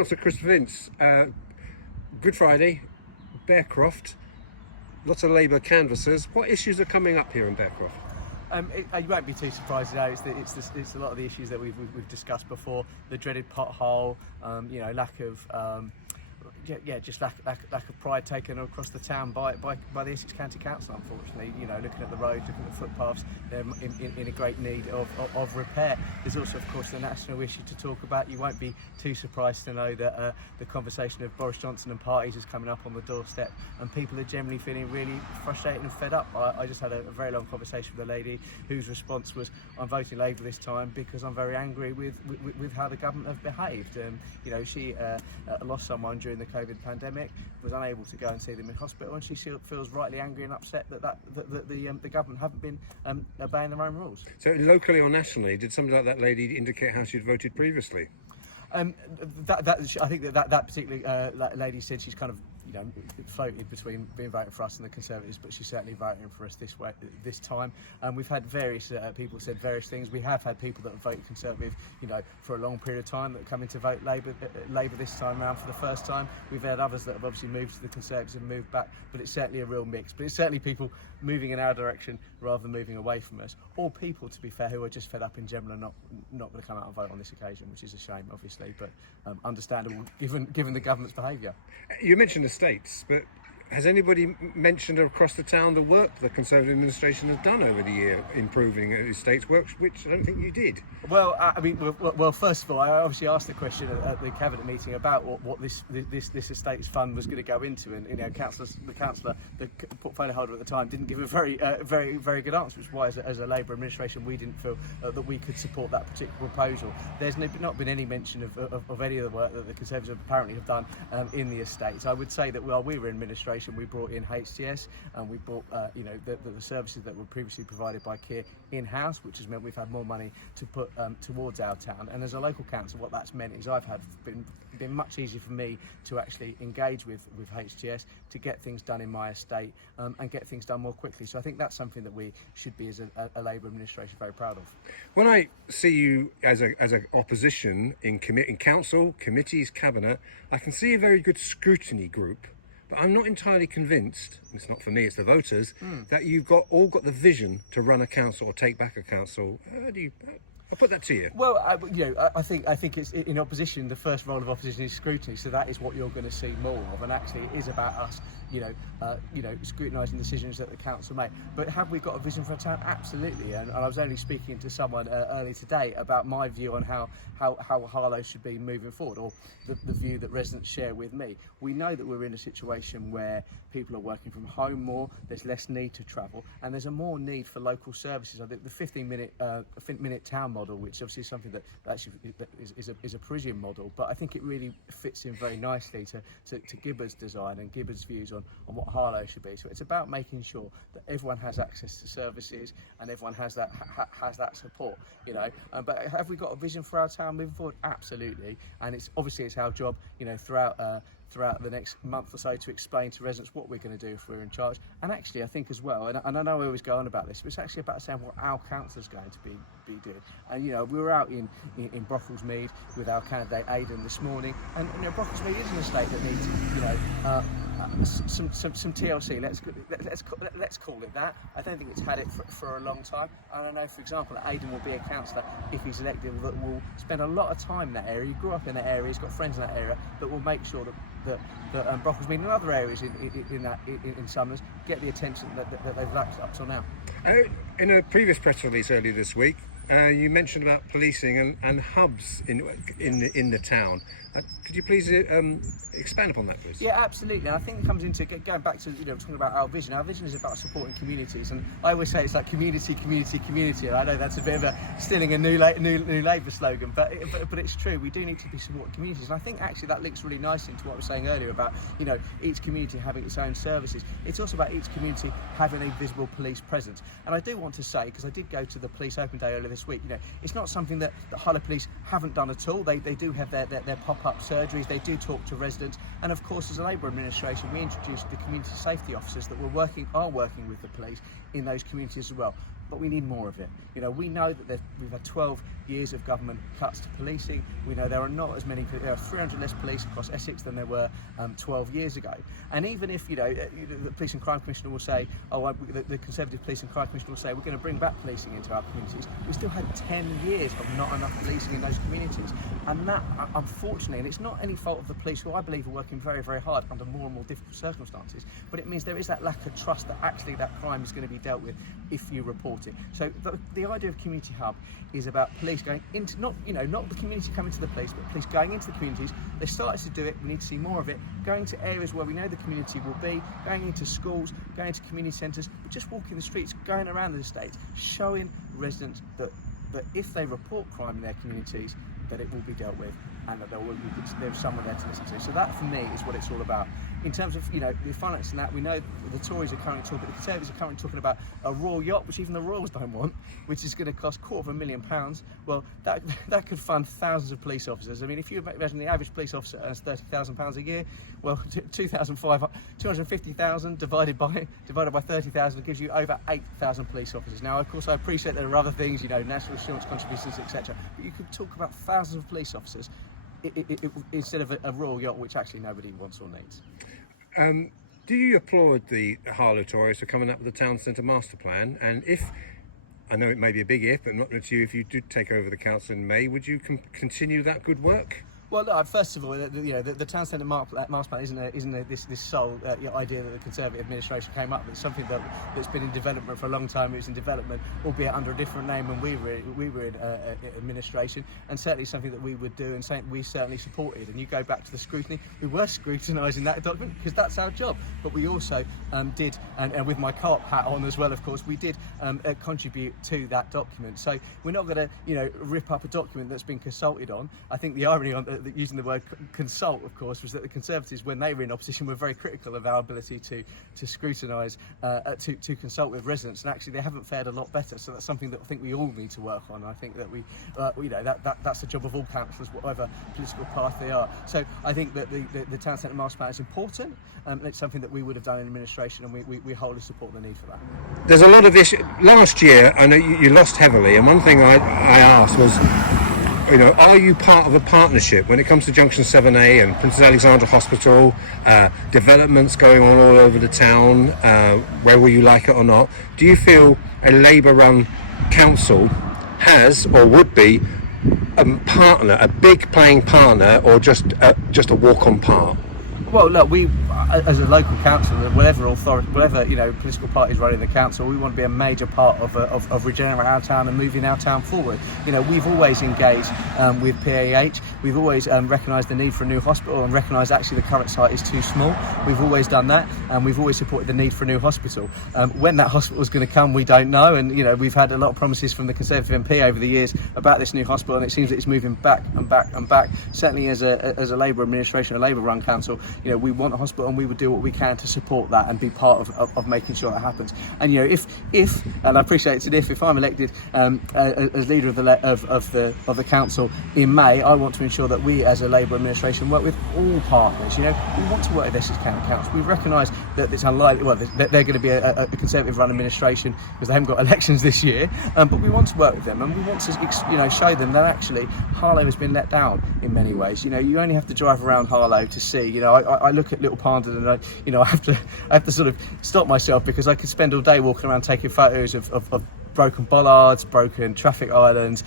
Councillor Chris Vince, Good Friday, Bearcroft, lots of Labour canvassers. What issues are coming up here in Bearcroft? You won't be too surprised to know it's a lot of the issues that we've discussed before. The dreaded pothole, lack of just lack of pride taken across the town by the Essex County Council. Unfortunately, looking at the roads, looking at the footpaths, they're in a great need of repair. There's also, of course, the national issue to talk about. You won't be too surprised to know that the conversation of Boris Johnson and parties is coming up on the doorstep, and people are generally feeling really frustrated and fed up. I just had a very long conversation with a lady whose response was, "I'm voting Labour this time because I'm very angry with how the government have behaved." She lost someone during the COVID pandemic, was unable to go and see them in hospital, and she feels rightly angry and upset that the government haven't been obeying their own rules. So locally or nationally, did somebody like that lady indicate how she'd voted previously? I think that particular lady said she's kind of floated between being voting for us and the Conservatives, but she's certainly voting for us this time. We've had various people said various things. We have had people that have voted Conservative, for a long period of time, that come in to vote Labour this time around for the first time. We've had others that have obviously moved to the Conservatives and moved back, but it's certainly a real mix. But it's certainly people moving in our direction rather than moving away from us, or people, to be fair, who are just fed up in general and not going to come out and vote on this occasion, which is a shame, obviously, but understandable given the government's behaviour. You mentioned estates, but has anybody mentioned across the town the work the Conservative administration has done over the year improving estates work, which I don't think you did? Well, first of all, I obviously asked the question at the cabinet meeting about what this estates fund was going to go into, and the councillor, the portfolio holder at the time, didn't give a very good answer, which is why, as a Labour administration, we didn't feel that we could support that particular proposal. There's not been any mention of any of the work that the Conservatives apparently have done in the estates. I would say that while we were in administration, we brought in HTS, and we brought the services that were previously provided by Keir in-house, which has meant we've had more money to put towards our town. And as a local council, what that's meant is been much easier for me to actually engage with HTS to get things done in my estate, and get things done more quickly. So I think that's something that we should be, as a Labour administration, very proud of. When I see you as a opposition in council, committees, cabinet, I can see a very good scrutiny group. But I'm not entirely convinced, it's not for me, it's the voters, that you've all got the vision to run a council or take back a council. I'll put that to you. Well, I think it's in opposition. The first role of opposition is scrutiny, so that is what you're going to see more of. And actually, it is about us, scrutinising decisions that the council make. But have we got a vision for a town? Absolutely. And I was only speaking to someone earlier today about my view on how Harlow should be moving forward, or the view that residents share with me. We know that we're in a situation where people are working from home more. There's less need to travel, and there's a more need for local services. I think the 15-minute town model, which obviously is something that actually is a Parisian model, but I think it really fits in very nicely to Gibber's design and Gibber's views on what Harlow should be. So it's about making sure that everyone has access to services and everyone has that support. But have we got a vision for our town moving forward? Absolutely, and it's our job, throughout the next month or so, to explain to residents what we're going to do if we're in charge. And actually, I think as well, and I know I always go on about this, but it's actually about saying what our council's going to be doing. And we were out in Brocklesmead with our candidate Aidan this morning, and Brocklesmead is an estate that needs some TLC. Let's call it that. I don't think it's had it for a long time. And I know, for example, that Aidan will be a councillor, if he's elected, that will spend a lot of time in that area. He grew up in that area, he's got friends in that area, that will make sure that Brocklesmead and other areas in Summers get the attention that they've lacked up till now. In a previous press release earlier this week, you mentioned about policing and hubs in the town. Could you please expand upon that, please? Yeah, absolutely. And I think it comes into going back to talking about our vision. Our vision is about supporting communities, and I always say it's like community. And I know that's a bit of stealing a new Labour slogan, but it's true. We do need to be supporting communities, and I think actually that links really nicely into what I was saying earlier about each community having its own services. It's also about each community having a visible police presence. And I do want to say, because I did go to the police open day earlier this week, it's not something that the Harlow Police haven't done at all. They do have their pop-up surgeries, they do talk to residents, and of course, as a Labour administration, we introduced the community safety officers that are working with the police in those communities as well. but we need more of it. You know, we know that we've had 12 years of government cuts to policing. We know there are not as many, there are 300 less police across Essex than there were 12 years ago. And even if, the Police and Crime Commissioner will say, the Conservative Police and Crime Commissioner will say, we're going to bring back policing into our communities, we still had 10 years of not enough policing in those communities. And that, unfortunately, and it's not any fault of the police, who I believe are working very, very hard under more and more difficult circumstances, but it means there is that lack of trust that actually that crime is going to be dealt with if you report it. So the idea of Community Hub is about police going into, not the community coming to the police, but police going into the communities. They started to do it, we need to see more of it, going to areas where we know the community will be, going into schools, going to community centres, but just walking the streets, going around the estates, showing residents that if they report crime in their communities, that it will be dealt with, and that there's someone there to listen to. So that, for me, is what it's all about. In terms of the finance and that, we know the Tories are currently talking, the Conservatives are currently talking about a royal yacht, which even the Royals don't want, which is going to cost £250,000. Well, that could fund thousands of police officers. I mean, if you imagine the average police officer earns £30,000 a year, well, 250,000 divided by 30,000 gives you over 8,000 police officers. Now, of course, I appreciate there are other things, national insurance contributions, etc. But you could talk about thousands of police officers instead of a royal yacht, which actually nobody wants or needs. Do you applaud the Harlow Tories for coming up with the town centre master plan? And if, I know it may be a big if, but not to you, if you did take over the council in May, would you continue that good work? Well, look, first of all, the town centre master plan isn't this sole idea that the Conservative administration came up with. It's something that's been in development for a long time. It was in development, albeit under a different name when we were in administration, and certainly something that we would do and something we certainly supported. And you go back to the scrutiny, we were scrutinising that document because that's our job. But we also did, and with my co-op hat on as well, of course, we did contribute to that document. So we're not going to, rip up a document that's been consulted on. I think the irony on using the word consult, of course, was that the Conservatives, when they were in opposition, were very critical of our ability to scrutinise, to consult with residents, and actually they haven't fared a lot better. So that's something that I think we all need to work on. I think that that's the job of all councillors, whatever political path they are. So I think that the town centre master plan is important, and it's something that we would have done in administration, and we wholly support the need for that. There's a lot of issues. Last year, I know you lost heavily, and one thing I asked was, are you part of a partnership when it comes to Junction 7A and Princess Alexandra Hospital, developments going on all over the town, whether you like it or not? Do you feel a Labour-run council has or would be a partner, a big playing partner, or just a walk-on part? Well, look, we, as a local council, whatever political parties running the council, we want to be a major part of regenerating our town and moving our town forward. We've always engaged with PAH. We've always recognised the need for a new hospital and recognised actually the current site is too small. We've always done that, and we've always supported the need for a new hospital. When that hospital is going to come, we don't know, and we've had a lot of promises from the Conservative MP over the years about this new hospital, and it seems that it's moving back and back and back. Certainly, as a Labour administration, a Labour-run council, we want a hospital, and we would do what we can to support that and be part of making sure that happens. And if and I appreciate it's an if I'm elected as leader of the council in May, I want to ensure that we as a Labour administration work with all partners. We want to work with Essex County Council. We've recognised that it's unlikely, well, they're going to be a Conservative run administration because they haven't got elections this year, but we want to work with them, and we want to show them that actually Harlow has been let down in many ways. You only have to drive around Harlow to see. I look at Little Pondon, and I have to sort of stop myself because I could spend all day walking around taking photos of broken bollards, broken traffic islands,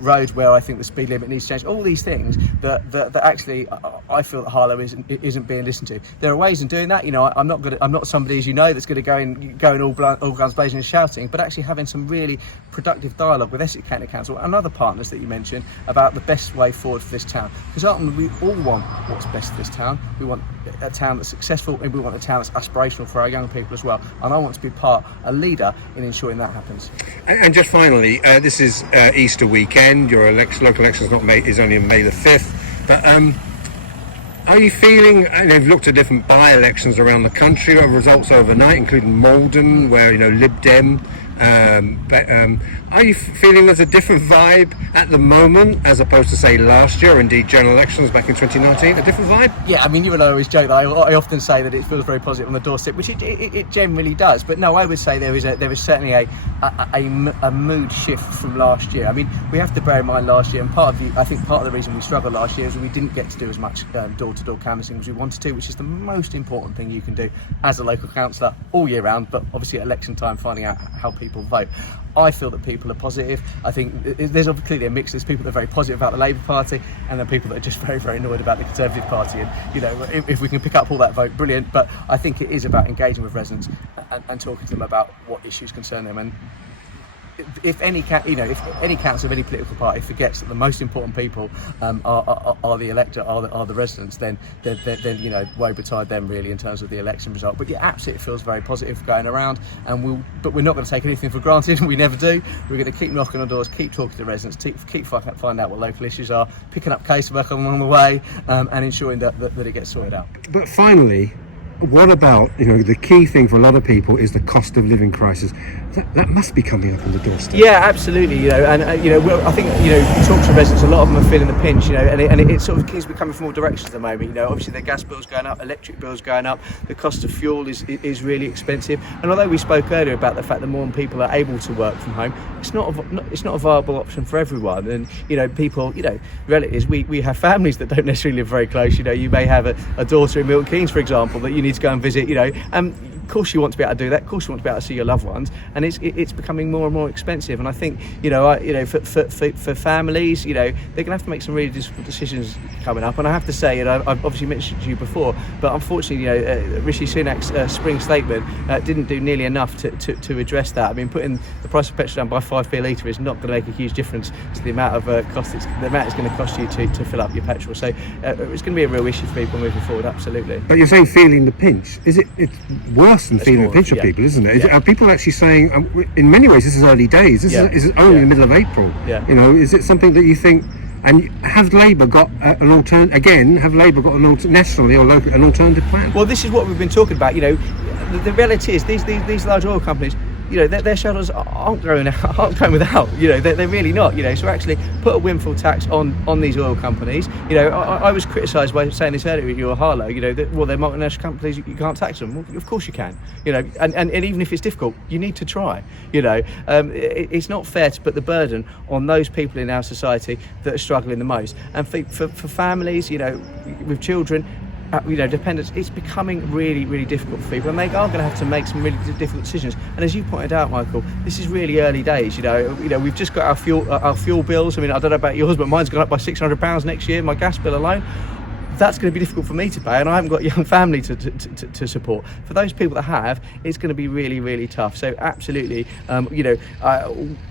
roads where I think the speed limit needs to change. All these things that actually I feel that Harlow isn't being listened to. There are ways in doing that. I'm not somebody, as that's going to go in all guns blazing and shouting, but actually having some really productive dialogue with Essex County Council and other partners that you mentioned about the best way forward for this town. Because ultimately we all want what's best for this town. We want a town that's successful, and we want a town that's aspirational for our young people as well. And I want to be a leader in ensuring that happens. And just finally, this is Easter weekend. Your local election is only on May the 5th. But are you feeling? They've looked at different by-elections around the country. Results overnight, including Malden, where Lib Dem Are you feeling there's a different vibe at the moment as opposed to say last year, or indeed general elections back in 2019? A different vibe? Yeah, I mean, you and I always joke that I often say that it feels very positive on the doorstep, which it generally does. But no, I would say there is certainly a mood shift from last year. I mean, we have to bear in mind last year, and I think part of the reason we struggled last year is we didn't get to do as much door-to-door canvassing as we wanted to, which is the most important thing you can do as a local councillor all year round, but obviously at election time finding out how people vote. I feel that people are positive. I think there's obviously a mix. There's people that are very positive about the Labour Party, and then people that are just very, very annoyed about the Conservative Party. And you know, if we can pick up all that vote, brilliant. But I think it is about engaging with residents and talking to them about what issues concern them. And if any council of any political party forgets that the most important people are the electorate, are the residents, then you know, woe betide them really in terms of the election result. But yeah, absolutely, it feels very positive going around, but we're not going to take anything for granted. We never do. We're going to keep knocking on doors, keep talking to residents, keep find out what local issues are, picking up casework along the way, and ensuring that it gets sorted out. But finally, what about, you know, the key thing for a lot of people is the cost of living crisis. That must be coming up on the doorstep. Yeah, absolutely. You know, and you know, I think, you know, you talk to residents, a lot of them are feeling the pinch. You know, and it sort of keeps coming from all directions at the moment. You know, obviously their gas bills going up, electric bills going up, the cost of fuel is really expensive. And although we spoke earlier about the fact that more people are able to work from home, it's not a viable option for everyone. And you know, people, you know, relatives, we have families that don't necessarily live very close. You know, you may have a daughter in Milton Keynes, for example, that you need to go and visit. You know, of course you want to be able to do that. Of course you want to be able to see your loved ones, and it's becoming more and more expensive. And I think, you know, for families, you know, they're going to have to make some really difficult decisions coming up. And I have to say, you know, I've obviously mentioned to you before, but unfortunately, you know, Rishi Sunak's spring statement didn't do nearly enough to address that. I mean, putting the price of petrol down by 5p a litre is not going to make a huge difference to the amount of cost the amount it's going to cost you to fill up your petrol. So it's going to be a real issue for people moving forward. Absolutely. But you're saying feeling the pinch. It's worse than feeling the pinch of people, isn't it? Yeah. Are people actually saying, in many ways, this is early days. This is only the middle of April. Yeah. You know, is it something that you think? And have Labour got an alternative? Again, have Labour got nationally or locally an alternative plan? Well, this is what we've been talking about. You know, the reality is these large oil companies, you know, their shadows aren't going without. You know, they're really not. You know, so actually put a windfall tax on these oil companies. You know, I was criticised by saying this earlier at your Harlow. You know, that, well, they're multinational companies. You can't tax them. Well, of course you can. You know, and even if it's difficult, you need to try. You know, it's not fair to put the burden on those people in our society that are struggling the most. And for families, you know, with children, you know, dependents, it's becoming really, really difficult for people, and they are going to have to make some really difficult decisions. And as you pointed out, Michael, this is really early days. You know, we've just got our fuel bills. I mean, I don't know about yours, but mine's gone up by £600 next year. My gas bill alone. That's going to be difficult for me to pay, and I haven't got a young family to support. For those people that have, it's going to be really, really tough. So absolutely, you know,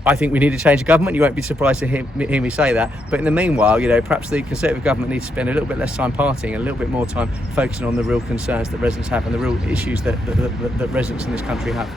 I think we need to change the government. You won't be surprised to hear me say that. But in the meanwhile, you know, perhaps the Conservative government needs to spend a little bit less time partying and a little bit more time focusing on the real concerns that residents have and the real issues that residents in this country have.